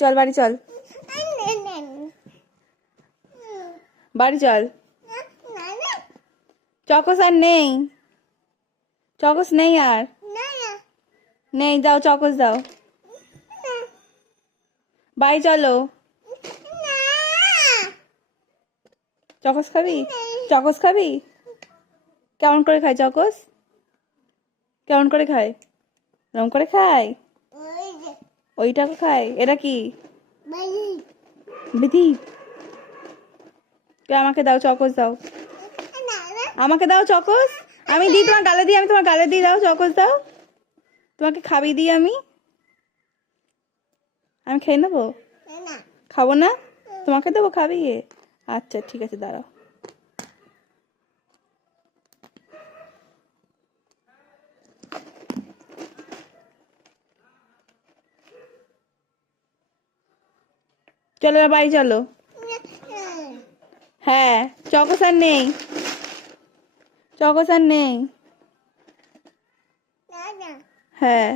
চল বাড়ি চল, বাড়ি চল। চকোস আর নেই, চকোস নেই আর নেই, দাও চকোস দাও, বাড়ি চলো। চকোস খাবি? চকোস খাবি? কেমন করে খায় চকোস? কেমন করে খায়? এরকম করে খায়? ওইটা খায়? এটা কি বিধি? আমাকে দাও চকোস দাও, আমাকে দাও চকোস, আমি দিই তোমার গালে দিই, আমি তোমার গালে দিই, দাও চকোস দাও, তোমাকে খাবি দিই আমি, আমি খেয়ে নেবো? খাবো না, তোমাকে দেবো খাবি? আচ্ছা ঠিক আছে দাঁড়াও। চলো এবার বাড়ি চলো। হ্যাঁ চকোস আর নেই, চকোস আর নেই। হ্যাঁ